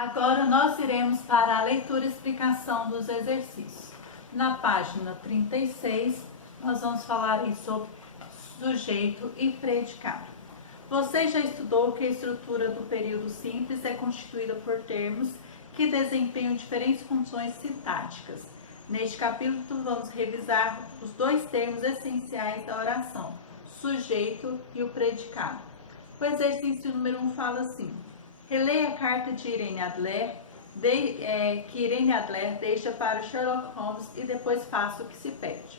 Agora nós iremos para a leitura e explicação dos exercícios. Na página 36, nós vamos falar aí sobre sujeito e predicado. Você já estudou que a estrutura do período simples é constituída por termos que desempenham diferentes funções sintáticas. Neste capítulo, vamos revisar os dois termos essenciais da oração, sujeito e o predicado. O exercício número 1 fala assim: releia a carta de Irene Adler, que Irene Adler deixa para Sherlock Holmes e depois faça o que se pede.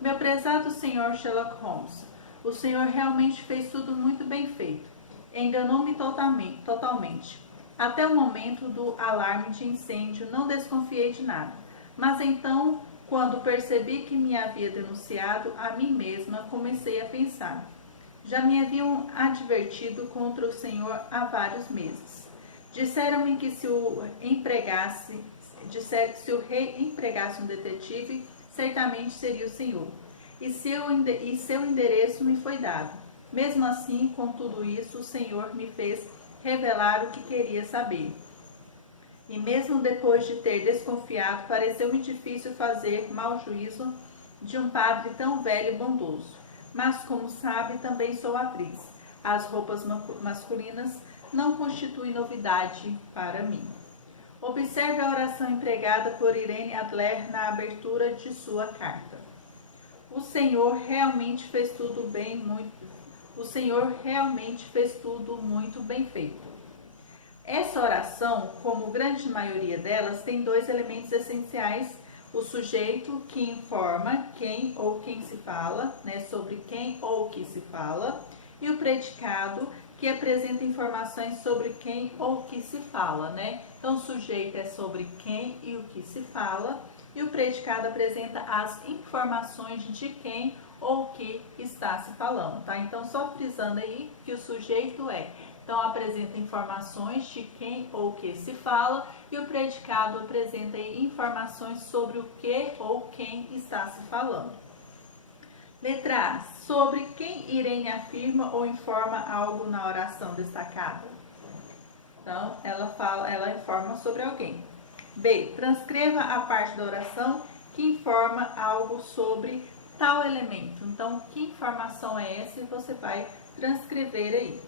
Meu prezado senhor Sherlock Holmes, o senhor realmente fez tudo muito bem feito. Enganou-me totalmente. Até o momento do alarme de incêndio não desconfiei de nada. Mas então, quando percebi que me havia denunciado a mim mesma, comecei a pensar. Já me haviam advertido contra o senhor há vários meses. Disseram-me que se o rei empregasse um detetive, certamente seria o senhor. E seu endereço me foi dado. Mesmo assim, com tudo isso, o senhor me fez revelar o que queria saber. E mesmo depois de ter desconfiado, pareceu-me difícil fazer mau juízo de um padre tão velho e bondoso. Mas, como sabe, também sou atriz. As roupas masculinas não constituem novidade para mim. Observe a oração empregada por Irene Adler na abertura de sua carta. O Senhor realmente fez tudo muito bem feito. Essa oração, como grande maioria delas, tem dois elementos essenciais: o sujeito, que informa quem ou quem se fala, sobre quem ou o que se fala, e o predicado, que apresenta informações sobre quem ou o que se fala, Então, o sujeito é sobre quem e o que se fala, e o predicado apresenta as informações de quem ou o que está se falando, tá? Então, só frisando aí que o sujeito então apresenta informações de quem ou o que se fala, e o predicado apresenta aí informações sobre o que ou quem está se falando. Letra A. Sobre quem Irene afirma ou informa algo na oração destacada. Então, ela informa sobre alguém. B. Transcreva a parte da oração que informa algo sobre tal elemento. Então, que informação é essa? Você vai transcrever aí.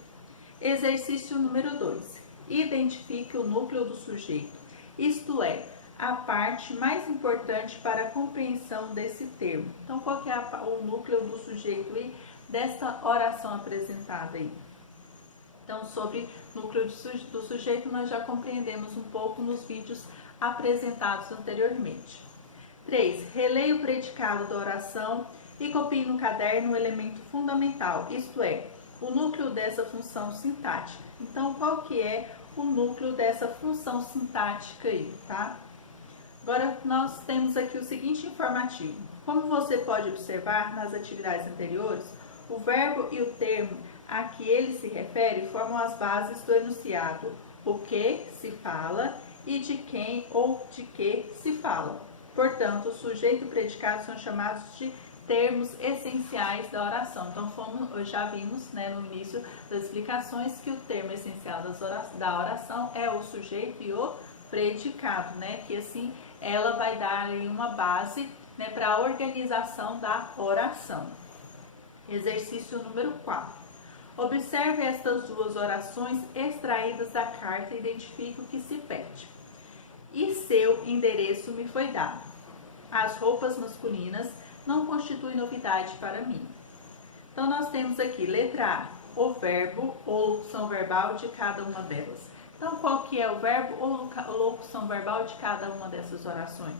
Exercício número 2. Identifique o núcleo do sujeito, isto é, a parte mais importante para a compreensão desse termo. Então, qual que é o núcleo do sujeito aí desta oração apresentada aí? Então, sobre núcleo do sujeito, nós já compreendemos um pouco nos vídeos apresentados anteriormente. 3. Releia o predicado da oração e copie no caderno o elemento fundamental, isto é, o núcleo dessa função sintática. Então, qual que é o núcleo dessa função sintática aí, tá? Agora, nós temos aqui o seguinte informativo. Como você pode observar nas atividades anteriores, o verbo e o termo a que ele se refere formam as bases do enunciado, o que se fala e de quem ou de que se fala. Portanto, o sujeito e o predicado são chamados de termos essenciais da oração. Então, já vimos no início das explicações que o termo essencial da oração é o sujeito e o predicado, que assim ela vai dar aí uma base para a organização da oração. Exercício número 4. Observe estas duas orações extraídas da carta e identifique o que se pede. E seu endereço me foi dado. As roupas masculinas não constituem novidade para mim. Então, nós temos aqui, letra A, o verbo ou locução verbal de cada uma delas. Então, qual que é o verbo ou locução verbal de cada uma dessas orações?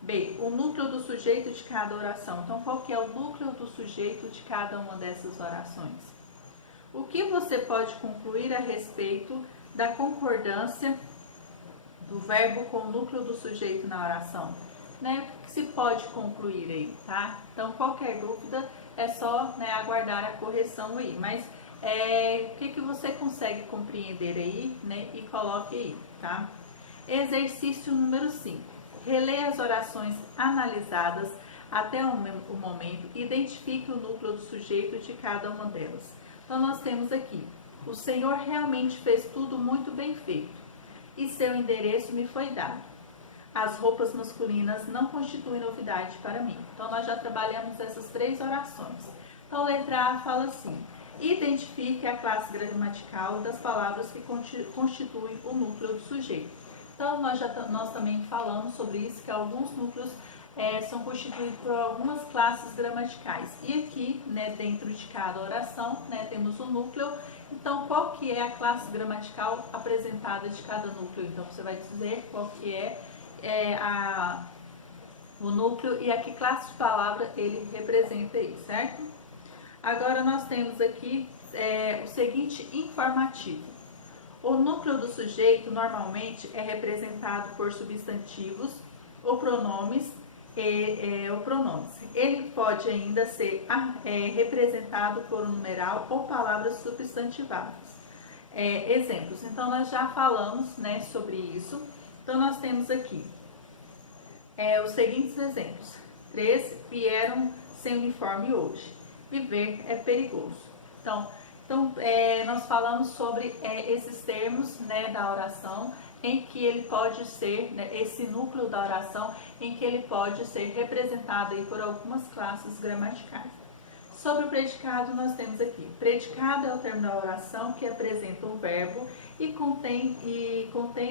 B, o núcleo do sujeito de cada oração. Então, qual que é o núcleo do sujeito de cada uma dessas orações? O que você pode concluir a respeito da concordância do verbo com o núcleo do sujeito na oração? O que se pode concluir aí, tá? Então, qualquer dúvida é só aguardar a correção aí. Mas o que você consegue compreender aí, e coloque aí, tá? Exercício número 5. Releia as orações analisadas até o momento e identifique o núcleo do sujeito de cada uma delas. Então, nós temos aqui, o Senhor realmente fez tudo muito bem feito. e seu endereço me foi dado. As roupas masculinas não constituem novidade para mim. Então, nós já trabalhamos essas 3 orações. Então, letra A fala assim: identifique a classe gramatical das palavras que constituem o núcleo do sujeito. Então, nós também falamos sobre isso, que alguns núcleos são constituídos por algumas classes gramaticais. E aqui, né, dentro de cada oração, né, temos o núcleo. Então, qual que é a classe gramatical apresentada de cada núcleo? Então, você vai dizer qual que é o núcleo e a que classe de palavra ele representa aí, certo? Agora nós temos aqui o seguinte informativo. O núcleo do sujeito normalmente é representado por substantivos ou pronomes Ele pode ainda ser representado por um numeral ou palavras substantivadas. Exemplos. Então nós já falamos, né, sobre isso. Então nós temos aqui os seguintes exemplos. 3 vieram sem uniforme hoje. Viver é perigoso. Então nós falamos sobre esses termos, né, da oração, em que ele pode ser, né, esse núcleo da oração, em que ele pode ser representado aí por algumas classes gramaticais. Sobre o predicado, nós temos aqui: predicado é o termo da oração que apresenta um verbo e contém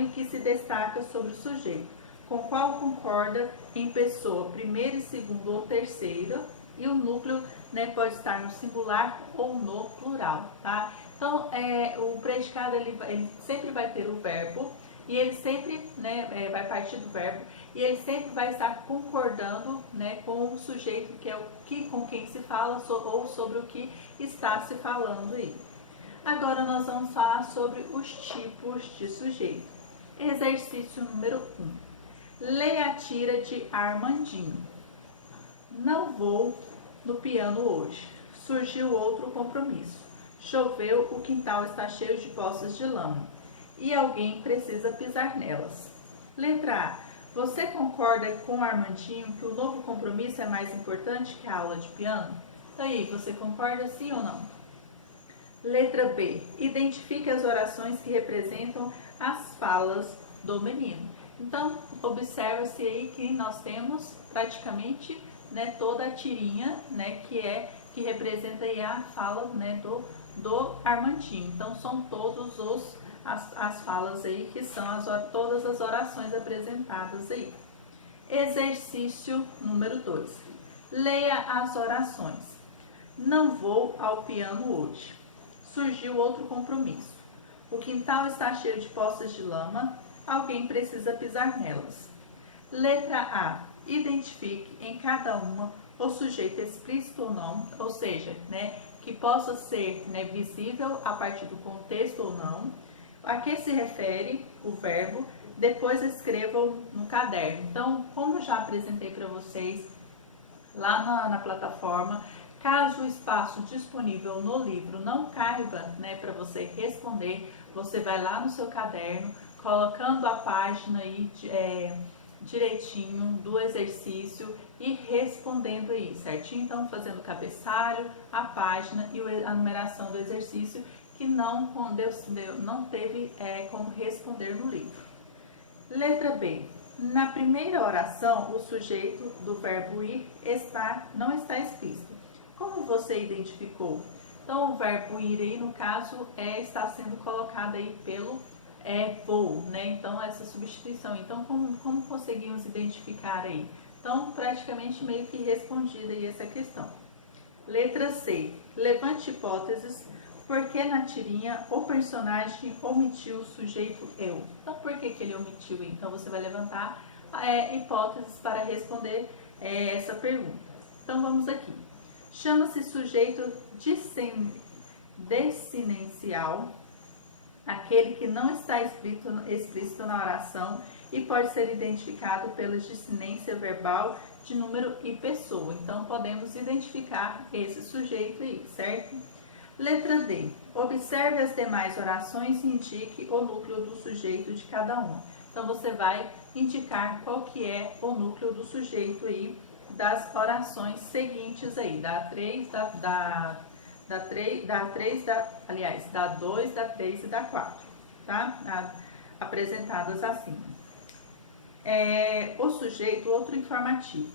o que se destaca sobre o sujeito, com o qual concorda em pessoa primeira e segunda ou terceira, e o núcleo, né, pode estar no singular ou no plural, tá? Então, o predicado ele sempre vai ter o verbo e ele sempre, né, vai partir do verbo e ele sempre vai estar concordando, né, com o sujeito, que é com quem se fala ou sobre o que está se falando aí. Agora nós vamos falar sobre os tipos de sujeito. Exercício número 1. Leia a tira de Armandinho. Não vou no piano hoje. Surgiu outro compromisso. Choveu, o quintal está cheio de poças de lama e alguém precisa pisar nelas. Letra A. Você concorda com Armandinho que o novo compromisso é mais importante que a aula de piano? Então aí, você concorda sim ou não? Letra B. Identifique as orações que representam as falas do menino. Então, observa-se aí que nós temos praticamente, né, toda a tirinha, né, que representa aí a fala, né, do Armandinho. Então, são todos as falas aí que são todas as orações apresentadas aí. Exercício número 2. Leia as orações. Não vou ao piano hoje. Surgiu outro compromisso. O quintal está cheio de poças de lama. Alguém precisa pisar nelas. Letra A. Identifique em cada uma o sujeito explícito ou não, ou seja, né, que possa ser, né, visível a partir do contexto ou não. A que se refere o verbo, depois escrevam no caderno. Então, como eu já apresentei para vocês lá na plataforma, caso o espaço disponível no livro não caiba, né, para você responder, você vai lá no seu caderno, colocando a página aí direitinho do exercício e respondendo aí, certinho? Então, fazendo o cabeçalho, a página e a numeração do exercício, que não teve como responder no livro. Letra B. Na primeira oração, o sujeito do verbo ir não está explícito. Como você identificou? Então, o verbo ir aí, no caso, está sendo colocado aí pelo vou, né? Então, essa substituição. Então, como conseguimos identificar aí? Então, praticamente meio que respondida aí essa questão. Letra C. Levante hipóteses. Por que na tirinha o personagem omitiu o sujeito eu? Então, por que ele omitiu? Então, você vai levantar hipóteses para responder essa pergunta. Então, vamos aqui. Chama-se sujeito desinencial, aquele que não está explícito na oração e pode ser identificado pela desinência verbal de número e pessoa. Então, podemos identificar esse sujeito aí, certo? Letra D. Observe as demais orações e indique o núcleo do sujeito de cada uma. Então, você vai indicar qual que é o núcleo do sujeito aí das orações seguintes aí, da 2, da 3 e da 4, tá? apresentadas acima. O sujeito, outro informativo.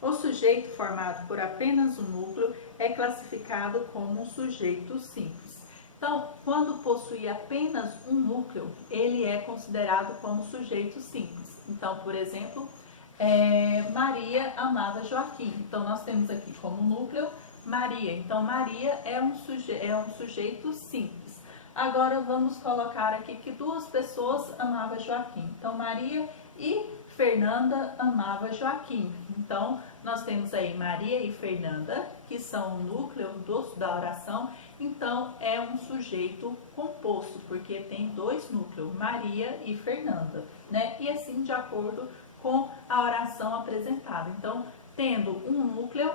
O sujeito formado por apenas um núcleo é classificado como um sujeito simples. Então, quando possui apenas um núcleo, ele é considerado como sujeito simples. Então, por exemplo, Maria amava Joaquim. Então, nós temos aqui como núcleo Maria. Então, Maria é um sujeito simples. Agora, vamos colocar aqui que duas pessoas amavam Joaquim. Então, Maria e Fernanda amava Joaquim. Então, nós temos aí Maria e Fernanda, que são o núcleo da oração. Então, é um sujeito composto, porque tem dois núcleos, Maria e Fernanda, né? E assim, de acordo com a oração apresentada. Então, tendo um núcleo,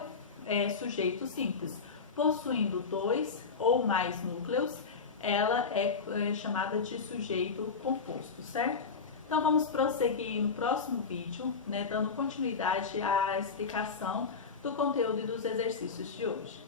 é sujeito simples. Possuindo dois ou mais núcleos, ela é chamada de sujeito composto, certo? Então, vamos prosseguir no próximo vídeo, né, dando continuidade à explicação do conteúdo e dos exercícios de hoje.